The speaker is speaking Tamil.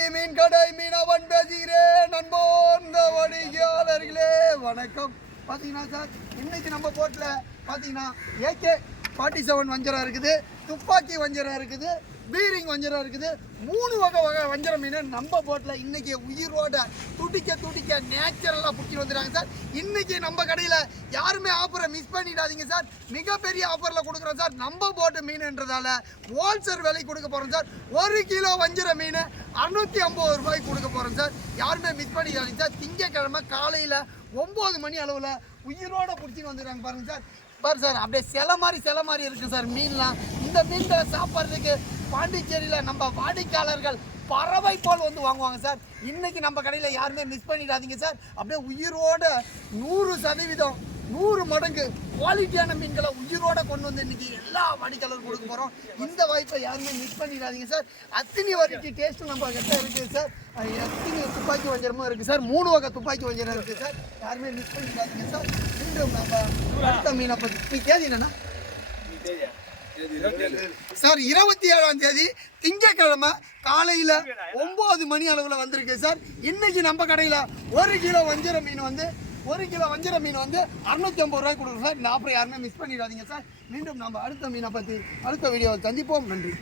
மீன் கடை மீனவன் பேசுகிறேன். அன்போர்ந்த வாடிக்கையாளர்களே வணக்கம். பார்த்தீங்கன்னா சார், இன்னைக்கு நம்ம போட்டில் பார்த்தீங்கன்னா AK-47 வஞ்சரம் இருக்குது, துப்பாக்கி வஞ்சரம் இருக்குது, பீரிங் வஞ்சரம் இருக்குது. 3 வகை வஞ்சரம் மீன் நம்ம போட்டில் இன்னைக்கு உயிரோட துடிக்க நேச்சுரலாக பிடிச்சி வந்துடுறாங்க சார். இன்னைக்கு நம்ம கடையில் யாருமே ஆஃபரை மிஸ் பண்ணிடாதீங்க சார். மிகப்பெரிய ஆஃபரில் கொடுக்குறோம் சார். நம்ம போட்டு மீன்ன்றதால ஹோல்சேல் விலைக்கு கொடுக்க போகிறோம் சார். 1 கிலோ வஞ்சர மீன் 650 ரூபாய்க்கு கொடுக்க போகிறோம் சார். யாருமே மிஸ் பண்ணிடாதீங்க சார். திங்கக்கிழமை காலையில் 9 மணி அளவில் உயிரோட பிடிச்சின்னு வந்துடுறாங்க பாருங்க சார். பாரு சார், அப்படியே சில மாதிரி இருக்குது சார் மீன்லாம். இந்த மீன்களை சாப்பிட்றதுக்கு பாண்டிச்சேரியில் நம்ம வாடிக்கையாளர்கள் பறவை போல் வந்து வாங்குவாங்க சார். இன்னைக்கு நம்ம கடையில் யாருமே மிஸ் பண்ணிடாதீங்க சார். அப்படியே உயிரோட 100% 100 மடங்கு குவாலிட்டியான மீன்களை உயிரோட கொண்டு வந்து இன்னைக்கு எல்லா வாடிக்கையாளரும் கொடுக்க போகிறோம். இந்த வாய்ப்பை யாருமே மிஸ் பண்ணிடாதீங்க சார். அத்தனை வரைக்கும் டேஸ்ட்டும் நம்ம கிட்ட இருக்குது சார். அத்தனை துப்பாக்கி வஞ்சரமும் இருக்குது சார். 3 வகை துப்பாக்கி வஞ்சரம் இருக்குது சார். யாருமே மிஸ் பண்ணிடாதீங்க சார். மீண்டும் நம்ம அடுத்த மீனை பற்றி தேதி என்னன்னா சார் 27ஆம் தேதி திங்கக்கிழமை காலையில் 9 மணி அளவில் வந்திருக்கு சார். இன்னைக்கு நம்ம கடையில் 1 கிலோ வஞ்சர மீன் வந்து 650 ரூபாய் கொடுக்குறோம் சார். இந்த ஆஃபரை யாருமே மிஸ் பண்ணிடாதீங்க சார். மீண்டும் நம்ம அடுத்த மீனை பற்றி அடுத்த வீடியோவை சந்திப்போம். நன்றி.